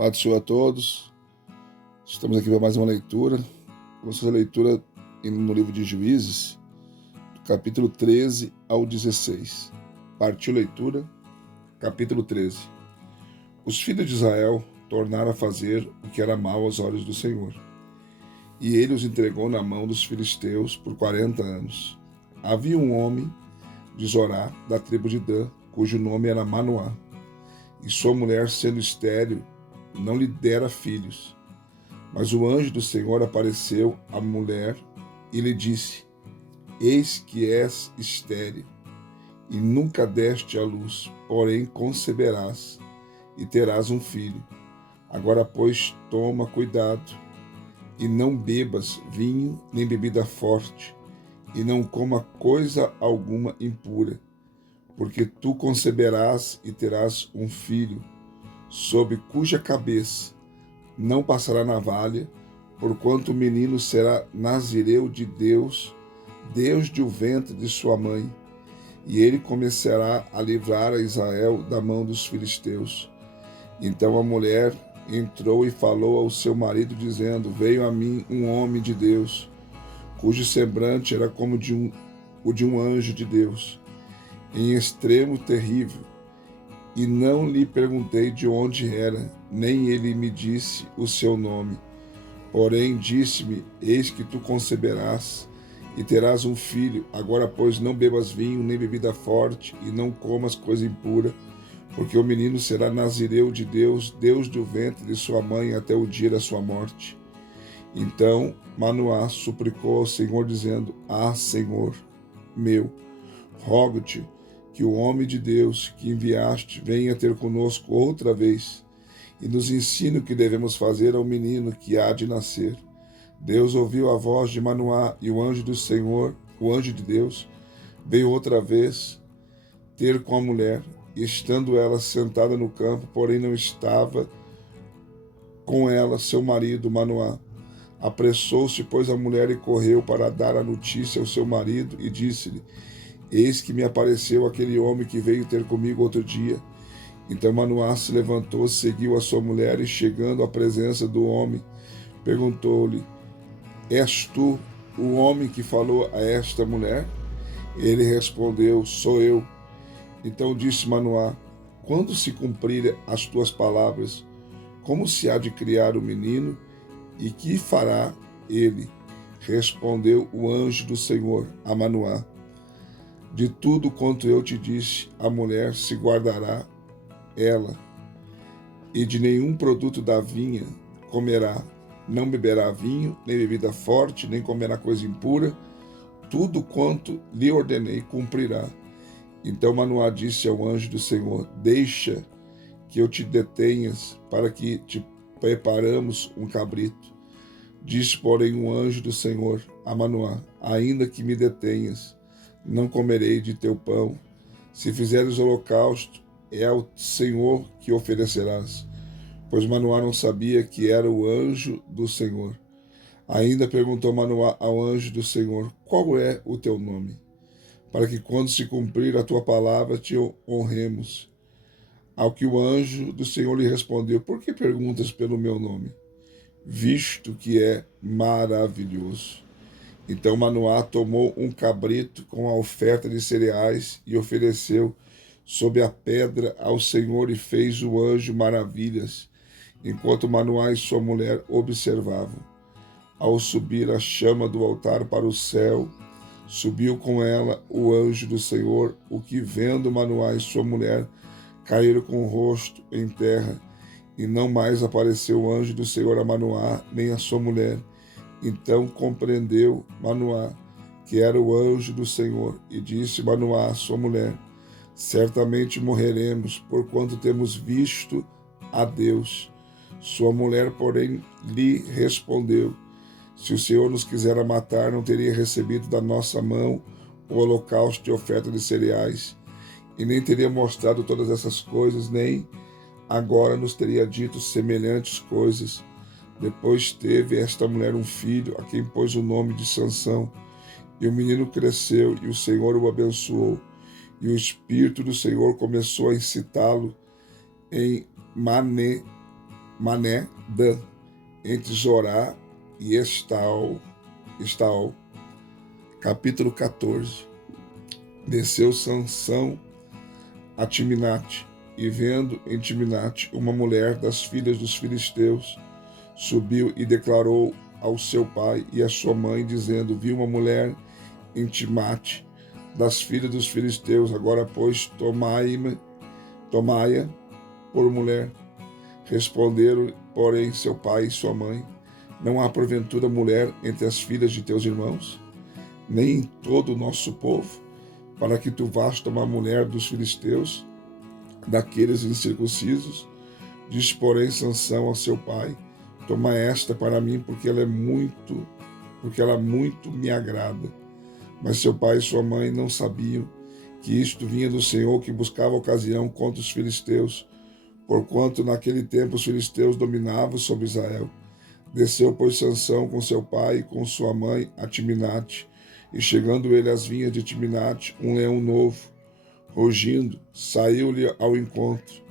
Paz do Senhor a todos. Estamos aqui para mais uma leitura. Vamos fazer a leitura no livro de Juízes, do capítulo 13 ao 16. Partiu leitura, capítulo 13. Os filhos de Israel tornaram a fazer o que era mal aos olhos do Senhor, e ele os entregou na mão dos filisteus por 40 anos. Havia um homem de Zorá, da tribo de Dan, cujo nome era Manoá, e sua mulher, sendo estéril, não lhe dera filhos. Mas o anjo do Senhor apareceu à mulher e lhe disse: Eis que és estéril, e nunca deste à luz, porém conceberás, e terás um filho. Agora, pois, toma cuidado, e não bebas vinho nem bebida forte, e não coma coisa alguma impura, porque tu conceberás e terás um filho, sob cuja cabeça não passará navalha, porquanto o menino será nazireu de Deus, desde o ventre de sua mãe, e ele começará a livrar a Israel da mão dos filisteus. Então a mulher entrou e falou ao seu marido, dizendo: Veio a mim um homem de Deus, cujo semblante era como o de um anjo de Deus, em extremo terrível. E não lhe perguntei de onde era, nem ele me disse o seu nome. Porém disse-me: Eis que tu conceberás e terás um filho. Agora, pois, não bebas vinho nem bebida forte, e não comas coisa impura, porque o menino será nazireu de Deus, desde o ventre de sua mãe até o dia da sua morte. Então Manoá suplicou ao Senhor, dizendo: Senhor meu, rogo-te que o homem de Deus que enviaste venha ter conosco outra vez e nos ensine o que devemos fazer ao menino que há de nascer. Deus ouviu a voz de Manoá, e o anjo do Senhor, o anjo de Deus, veio outra vez ter com a mulher, e estando ela sentada no campo, porém não estava com ela seu marido Manoá. Apressou-se, pois, a mulher e correu para dar a notícia ao seu marido e disse-lhe: Eis que me apareceu aquele homem que veio ter comigo outro dia. Então Manoá se levantou, seguiu a sua mulher e, chegando à presença do homem, perguntou-lhe: És tu o homem que falou a esta mulher? Ele respondeu: Sou eu. Então disse Manoá: Quando se cumprirem as tuas palavras, como se há de criar o menino, e que fará ele? Respondeu o anjo do Senhor a Manoá: De tudo quanto eu te disse, a mulher se guardará ela, e de nenhum produto da vinha comerá, não beberá vinho, nem bebida forte, nem comerá coisa impura, tudo quanto lhe ordenei cumprirá. Então Manoá disse ao anjo do Senhor: Deixa que eu te detenhas, para que te preparamos um cabrito. Disse, porém, o anjo do Senhor a Manoá: Ainda que me detenhas, não comerei de teu pão. Se fizeres holocausto, é ao Senhor que oferecerás. Pois Manoá não sabia que era o anjo do Senhor. Ainda perguntou Manoá ao anjo do Senhor: Qual é o teu nome? Para que, quando se cumprir a tua palavra, te honremos. Ao que o anjo do Senhor lhe respondeu: Por que perguntas pelo meu nome? Visto que é maravilhoso. Então Manoá tomou um cabrito com a oferta de cereais e ofereceu sob a pedra ao Senhor, e fez o anjo maravilhas, enquanto Manoá e sua mulher observavam. Ao subir a chama do altar para o céu, subiu com ela o anjo do Senhor, o que, vendo Manoá e sua mulher, caíram com o rosto em terra, e não mais apareceu o anjo do Senhor a Manoá nem a sua mulher. Então compreendeu Manoá que era o anjo do Senhor, e disse Manoá à sua mulher: Certamente morreremos, porquanto temos visto a Deus. Sua mulher, porém, lhe respondeu: Se o Senhor nos quisera matar, não teria recebido da nossa mão o holocausto e oferta de cereais, e nem teria mostrado todas essas coisas, nem agora nos teria dito semelhantes coisas. Depois teve esta mulher um filho, a quem pôs o nome de Sansão. E o menino cresceu, e o Senhor o abençoou. E o Espírito do Senhor começou a incitá-lo em Mané, Mané, Dan, entre Zorá e Estaol. Capítulo 14. Desceu Sansão a Timnate, e vendo em Timnate uma mulher das filhas dos filisteus, subiu e declarou ao seu pai e à sua mãe, dizendo: vi uma mulher em Timnate das filhas dos filisteus, agora pois tomai-a por mulher. Responderam, porém, seu pai e sua mãe: não há porventura mulher entre as filhas de teus irmãos, nem em todo o nosso povo, para que tu vás tomar mulher dos filisteus, daqueles incircuncisos? Diz, porém, Sansão ao seu pai: toma esta para mim, porque ela muito me agrada. Mas seu pai e sua mãe não sabiam que isto vinha do Senhor, que buscava ocasião contra os filisteus, porquanto naquele tempo os filisteus dominavam sobre Israel. Desceu, pois, Sansão com seu pai e com sua mãe a Timnate, e chegando ele às vinhas de Timnate, um leão novo, rugindo, saiu-lhe ao encontro.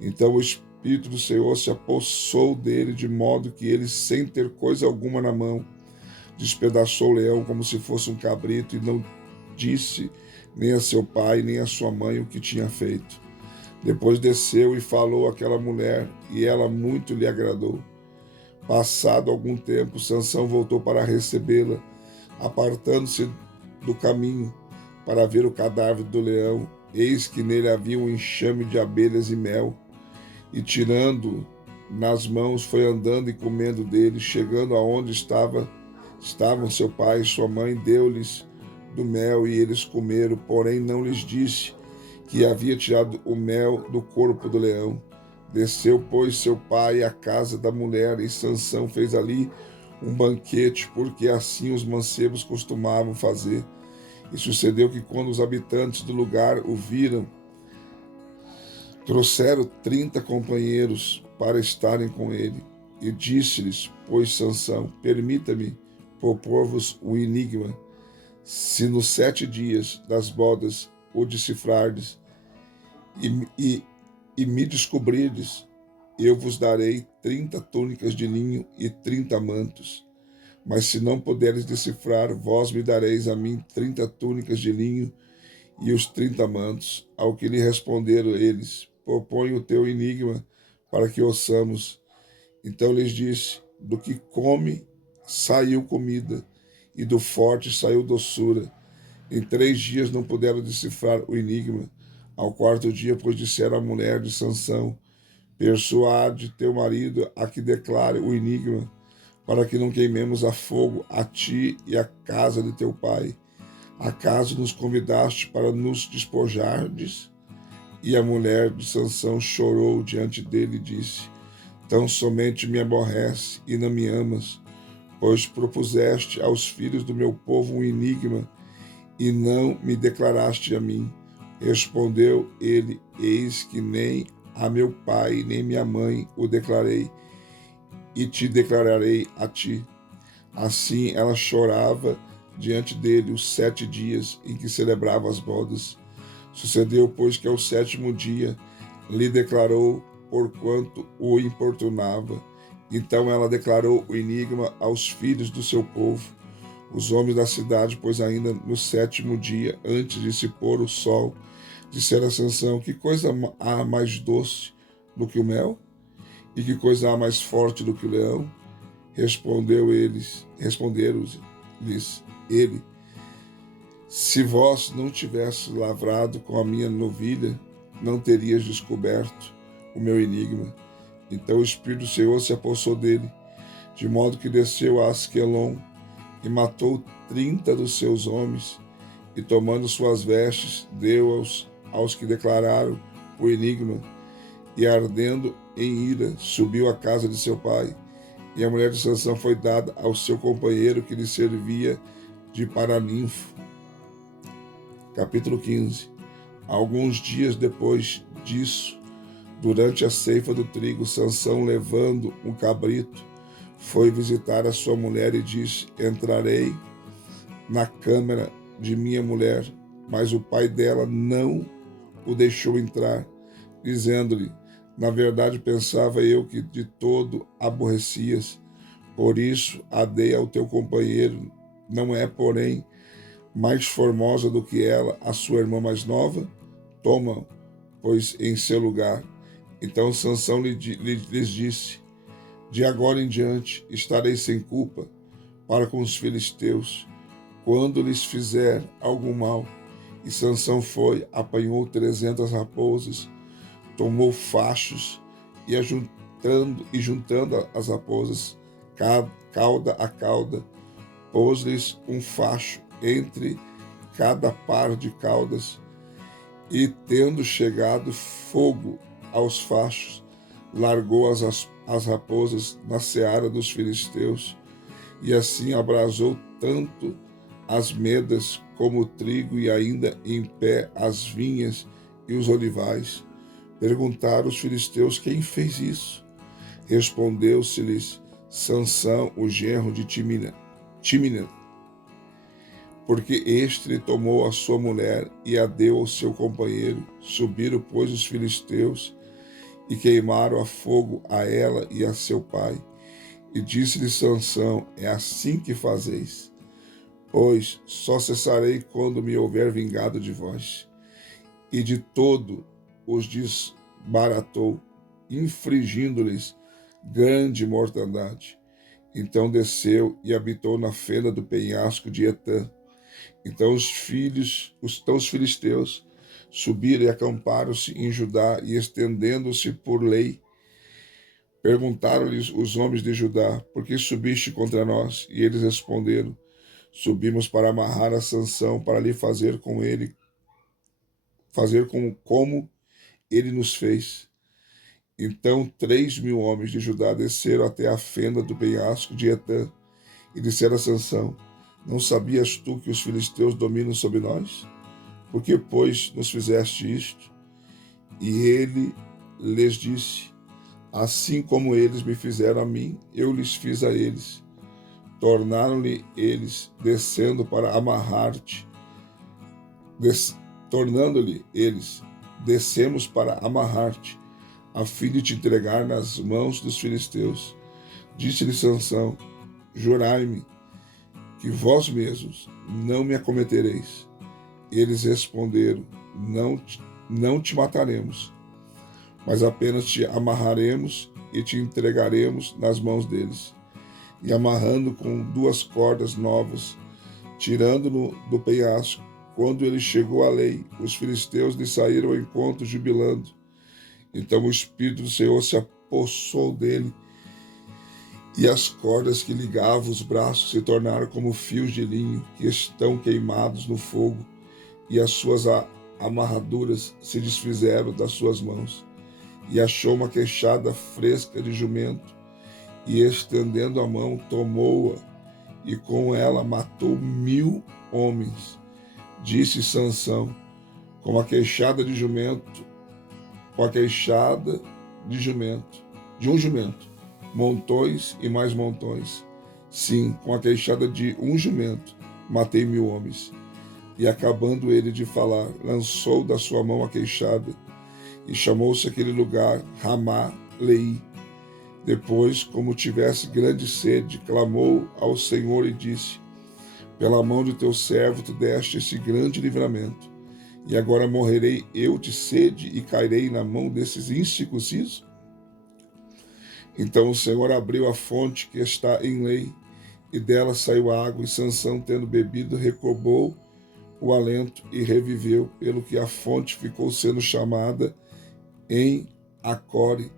Então o Espírito do Senhor se apossou dele, de modo que ele, sem ter coisa alguma na mão, despedaçou o leão como se fosse um cabrito, e não disse nem a seu pai nem a sua mãe o que tinha feito. Depois desceu e falou àquela mulher, e ela muito lhe agradou. Passado algum tempo, Sansão voltou para recebê-la, apartando-se do caminho para ver o cadáver do leão. Eis que nele havia um enxame de abelhas e mel, e tirando nas mãos foi andando e comendo dele. Chegando aonde estavam seu pai e sua mãe, deu-lhes do mel e eles comeram, porém não lhes disse que havia tirado o mel do corpo do leão. Desceu, pois, seu pai à casa da mulher, e Sansão fez ali um banquete, porque assim os mancebos costumavam fazer. E sucedeu que, quando os habitantes do lugar o viram, trouxeram 30 companheiros para estarem com ele. E disse-lhes, pois, Sansão: permita-me propor-vos um enigma. Se nos 7 dias das bodas o decifrardes e me descobrirdes, eu vos darei 30 túnicas de linho e 30 mantos. Mas se não puderes decifrar, vós me dareis a mim 30 túnicas de linho e os 30 mantos. Ao que lhe responderam eles: propõe o teu enigma para que ouçamos. Então lhes disse: do que come saiu comida, e do forte saiu doçura. Em 3 dias não puderam decifrar o enigma. Ao 4º dia, pois, disseram à mulher de Sansão: persuade teu marido a que declare o enigma, para que não queimemos a fogo a ti e a casa de teu pai. Acaso nos convidaste para nos despojardes? E a mulher de Sansão chorou diante dele e disse: tão somente me aborrece e não me amas, pois propuseste aos filhos do meu povo um enigma e não me declaraste a mim. Respondeu ele: eis que nem a meu pai nem minha mãe o declarei, e te declararei a ti. Assim ela chorava diante dele os 7 dias em que celebrava as bodas. Sucedeu, pois, que ao 7º dia lhe declarou, porquanto o importunava. Então ela declarou o enigma aos filhos do seu povo, os homens da cidade, pois ainda no 7º dia, antes de se pôr o sol, disseram a Sansão: que coisa há mais doce do que o mel? E que coisa há mais forte do que o leão? Responderam-lhes ele: se vós não tivesses lavrado com a minha novilha, não terias descoberto o meu enigma. Então o Espírito do Senhor se apossou dele, de modo que desceu a Asquelon e matou 30 dos seus homens, e tomando suas vestes, deu aos que declararam o enigma, e ardendo em ira, subiu à casa de seu pai. E a mulher de Sansão foi dada ao seu companheiro, que lhe servia de paraninfo. Capítulo 15. Alguns dias depois disso, durante a ceifa do trigo, Sansão, levando um cabrito, foi visitar a sua mulher e disse: entrarei na câmara de minha mulher. Mas o pai dela não o deixou entrar, dizendo-lhe: Na verdade, pensava eu que de todo aborrecias, por isso a dei ao teu companheiro. Não é, porém, mais formosa do que ela, a sua irmã mais nova? Toma, pois, em seu lugar. Então Sansão lhes disse: de agora em diante estarei sem culpa para com os filisteus, quando lhes fizer algum mal. E Sansão foi, apanhou 300 raposas, tomou fachos e juntando as raposas, cauda a cauda, pôs-lhes um facho entre cada par de caudas, e tendo chegado fogo aos fachos, largou as raposas na seara dos filisteus, e assim abrasou tanto as medas como o trigo, e ainda em pé as vinhas e os olivais. Perguntaram os filisteus: quem fez isso? Respondeu-se-lhes: Sansão, o genro de Timina, porque este lhe tomou a sua mulher e a deu ao seu companheiro. Subiram, pois, os filisteus e queimaram a fogo a ela e a seu pai. E disse-lhe Sansão: é assim que fazeis, pois só cessarei quando me houver vingado de vós. E de todo os desbaratou, infligindo-lhes grande mortandade. Então desceu e habitou na fenda do penhasco de Etã. Então os filisteus subiram e acamparam-se em Judá, e estendendo-se por lei, perguntaram-lhes os homens de Judá: por que subiste contra nós? E eles responderam: subimos para amarrar a Sansão, para lhe fazer como ele nos fez. Então 3.000 homens de Judá desceram até a fenda do penhasco de Etã e disseram a Sansão: não sabias tu que os filisteus dominam sobre nós? Por que, pois, nos fizeste isto? E ele lhes disse: assim como eles me fizeram a mim, eu lhes fiz a eles. Tornaram-lhe eles, descendo para amarrar-te. Tornando-lhe eles, descemos para amarrar-te, a fim de te entregar nas mãos dos filisteus. Disse-lhe Sansão: jurai-me que vós mesmos não me acometereis. Eles responderam: não te mataremos, mas apenas te amarraremos e te entregaremos nas mãos deles. E amarrando com 2 cordas novas, tirando-no do penhasco, quando ele chegou à lei, os filisteus lhe saíram ao encontro jubilando. Então o Espírito do Senhor se apossou dele, e as cordas que ligavam os braços se tornaram como fios de linho que estão queimados no fogo, e as suas amarraduras se desfizeram das suas mãos. E achou uma queixada fresca de jumento, e estendendo a mão, tomou-a, e com ela matou 1.000 homens. Disse Sansão: com a queixada de um jumento, montões e mais montões. Sim, com a queixada de um jumento, matei 1.000 homens. E acabando ele de falar, lançou da sua mão a queixada, e chamou-se aquele lugar Ramá-Leí. Depois, como tivesse grande sede, clamou ao Senhor e disse: pela mão de teu servo tu deste esse grande livramento, e agora morrerei eu de sede e cairei na mão desses incircuncisos? Então o Senhor abriu a fonte que está em Lei, e dela saiu água, e Sansão, tendo bebido, recobrou o alento e reviveu, pelo que a fonte ficou sendo chamada em Acore,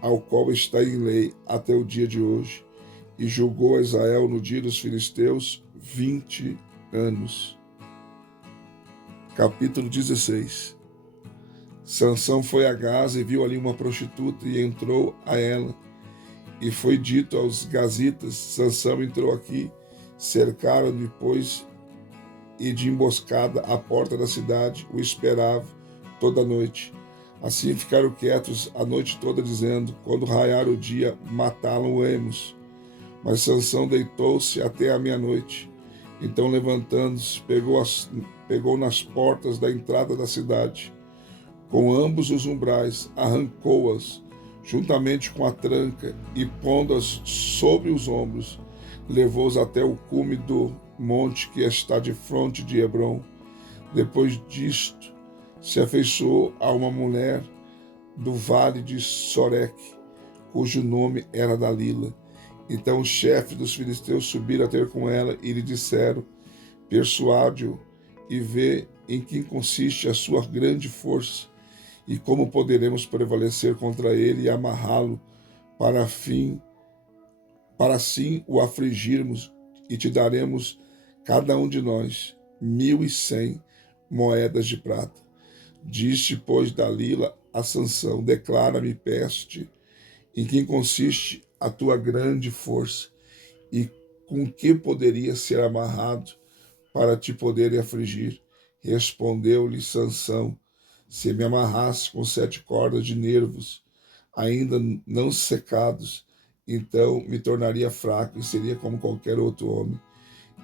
ao qual está em Lei até o dia de hoje. E julgou a Israel no dia dos filisteus 20 anos. Capítulo 16. Sansão foi a Gaza e viu ali uma prostituta e entrou a ela. E foi dito aos gazitas: Sansão entrou aqui. Cercaram depois e de emboscada à porta da cidade o esperava toda a noite. Assim ficaram quietos a noite toda, dizendo: quando raiar o dia, matá-lo-emos. Mas Sansão deitou-se até a meia-noite. Então, levantando-se, pegou nas portas da entrada da cidade, com ambos os umbrais, arrancou-as, juntamente com a tranca, e pondo-as sobre os ombros, levou-os até o cume do monte que está de fronte de Hebrom. Depois disto, se afeiçoou a uma mulher do vale de Soreque, cujo nome era Dalila. Então os chefes dos filisteus subiram a ter com ela e lhe disseram: persuade-o e vê em que consiste a sua grande força e como poderemos prevalecer contra ele e amarrá-lo para assim o afligirmos, e te daremos cada um de nós 1.100 moedas de prata. Disse, pois, Dalila a Sansão: declara-me, peço-te, em que consiste a tua grande força e com que poderia ser amarrado para te poder afligir. Respondeu-lhe Sansão: se me amarrasse com 7 cordas de nervos, ainda não secados, então me tornaria fraco e seria como qualquer outro homem.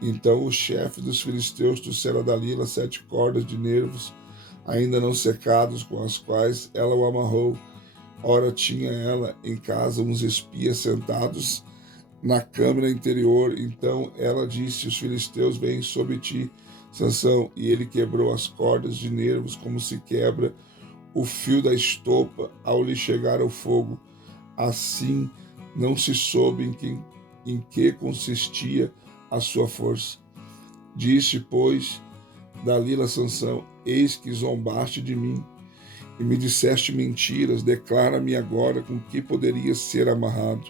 Então o chefe dos filisteus trouxeram a Dalila 7 cordas de nervos, ainda não secados, com as quais ela o amarrou. Ora, tinha ela em casa uns espias sentados na câmara interior. Então ela disse: os filisteus vêm sobre ti, Sansão. E ele quebrou as cordas de nervos, como se quebra o fio da estopa ao lhe chegar ao fogo. Assim não se soube em que consistia a sua força. Disse, pois, Dalila a Sansão: eis que zombaste de mim e me disseste mentiras, declara-me agora com que poderia ser amarrado.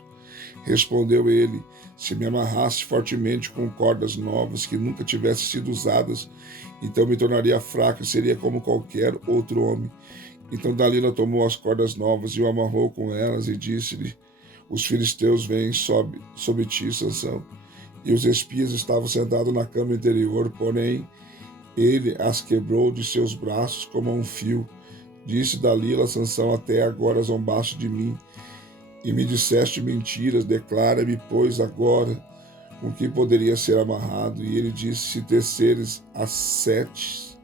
Respondeu ele: se me amarrasse fortemente com cordas novas que nunca tivessem sido usadas, então me tornaria fraco e seria como qualquer outro homem. Então Dalila tomou as cordas novas e o amarrou com elas e disse-lhe: os filisteus vêm sobre ti, Sansão. E os espias estavam sentados na cama interior, porém ele as quebrou de seus braços como um fio. Disse Dalila a Sansão: até agora zombaste de mim e me disseste mentiras, declara-me, pois, agora com que poderia ser amarrado. E ele disse: se teceres as 7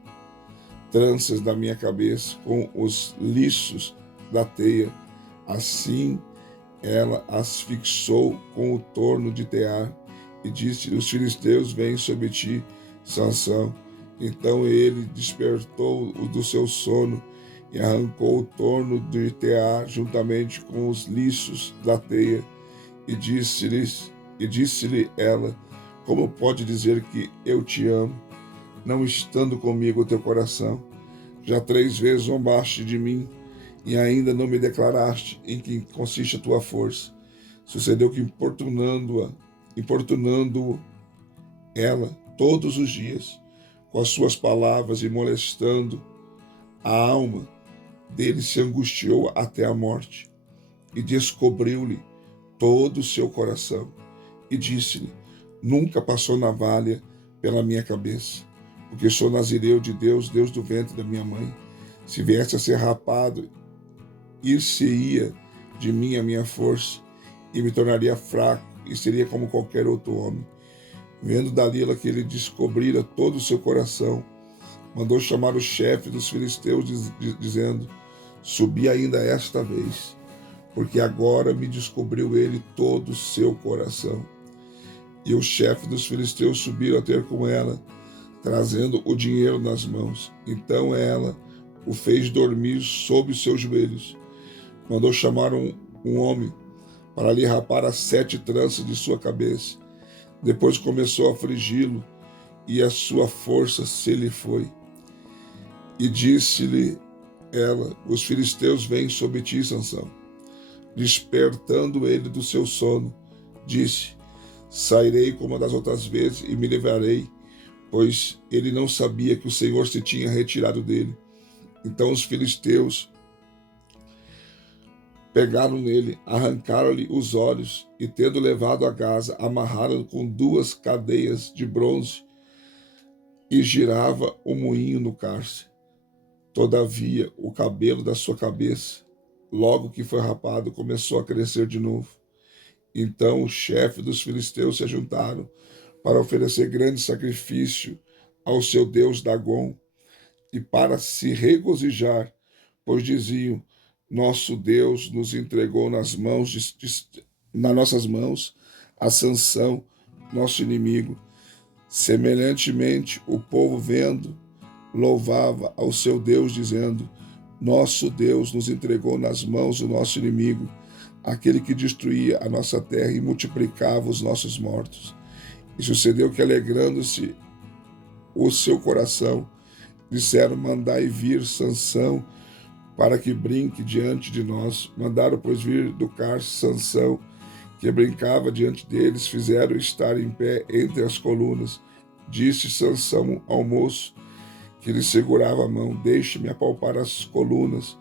tranças da minha cabeça com os liços da teia. Assim ela as fixou com o torno de tear e disse: os filisteus vêm sobre ti, Sansão. Então ele despertou do seu sono e arrancou o torno de tear juntamente com os liços da teia, e disse-lhe ela: como pode dizer que eu te amo, não estando comigo o teu coração? Já 3 vezes zombaste de mim e ainda não me declaraste em que consiste a tua força. Sucedeu que importunando ela todos os dias com as suas palavras e molestando, a alma dele se angustiou até a morte, e descobriu-lhe todo o seu coração, e disse-lhe: nunca passou navalha pela minha cabeça, porque sou nazireu de Deus, Deus do ventre da minha mãe. Se viesse a ser rapado, ir-se-ia de mim a minha força, e me tornaria fraco, e seria como qualquer outro homem. Vendo Dalila que ele descobrira todo o seu coração, mandou chamar o chefe dos filisteus, dizendo: subi ainda esta vez, porque agora me descobriu ele todo o seu coração. E o chefe dos filisteus subiram a ter com ela, trazendo o dinheiro nas mãos. Então ela o fez dormir sob os seus joelhos. Mandou chamar um homem para lhe rapar as 7 tranças de sua cabeça. Depois começou a afligi-lo, e a sua força se lhe foi. E disse-lhe ela: os filisteus vêm sobre ti, Sansão. Despertando ele do seu sono, disse: sairei como das outras vezes e me livrarei, pois ele não sabia que o Senhor se tinha retirado dele. Então os filisteus pegaram nele, arrancaram-lhe os olhos e, tendo levado a Gaza, amarraram-no com 2 cadeias de bronze, e girava o moinho no cárcere. Todavia, o cabelo da sua cabeça, logo que foi rapado, começou a crescer de novo. Então o chefe dos filisteus se ajuntaram para oferecer grande sacrifício ao seu deus Dagom, e para se regozijar, pois diziam: nosso Deus nos entregou nas nossas mãos a Sansão, nosso inimigo. Semelhantemente, o povo, vendo, louvava ao seu Deus, dizendo: nosso Deus nos entregou nas mãos do nosso inimigo, aquele que destruía a nossa terra e multiplicava os nossos mortos. E sucedeu que, alegrando-se o seu coração, disseram: mandai vir Sansão, para que brinque diante de nós. Mandaram, pois, vir do cárcere Sansão, que brincava diante deles, fizeram estar em pé entre as colunas. Disse Sansão ao moço que lhe segurava a mão: deixe-me apalpar as colunas,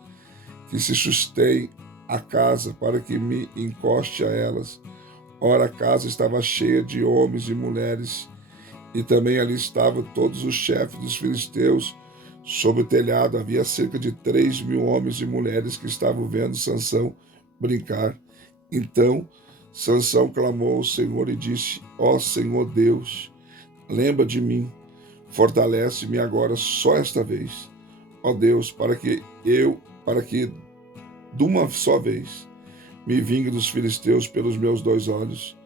que se sustém a casa, para que me encoste a elas. Ora, a casa estava cheia de homens e mulheres, e também ali estavam todos os chefes dos filisteus. Sobre o telhado havia cerca de 3.000 homens e mulheres que estavam vendo Sansão brincar. Então Sansão clamou ao Senhor e disse: ó Senhor Deus, lembra de mim, fortalece-me agora só esta vez, ó Deus, para que de uma só vez me vingue dos filisteus pelos meus 2 olhos.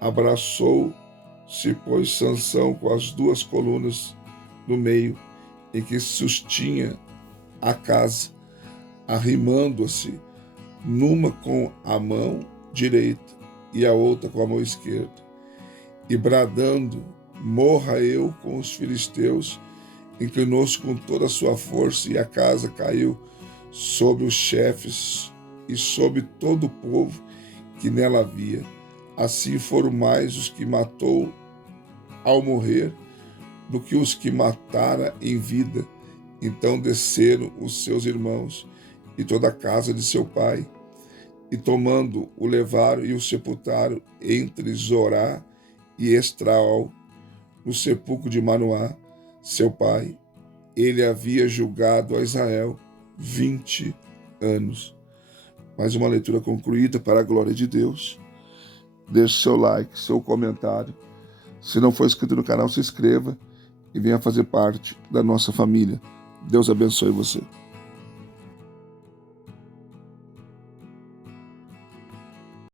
Abraçou-se, pois, Sansão com as 2 colunas no meio, em que sustinha a casa, arrimando-se numa com a mão direita e a outra com a mão esquerda, e bradando: morra eu com os filisteus, inclinou-se com toda a sua força, e a casa caiu sobre os chefes e sobre todo o povo que nela havia. Assim foram mais os que matou ao morrer do que os que matara em vida. Então desceram os seus irmãos e toda a casa de seu pai, e tomando o levaram e o sepultaram entre Zorá e Estraol, no sepulcro de Manoá, seu pai. Ele havia julgado a Israel 20 anos. Mais uma leitura concluída para a glória de Deus. Deixe seu like, seu comentário. Se não for inscrito no canal, se inscreva e venha fazer parte da nossa família. Deus abençoe você.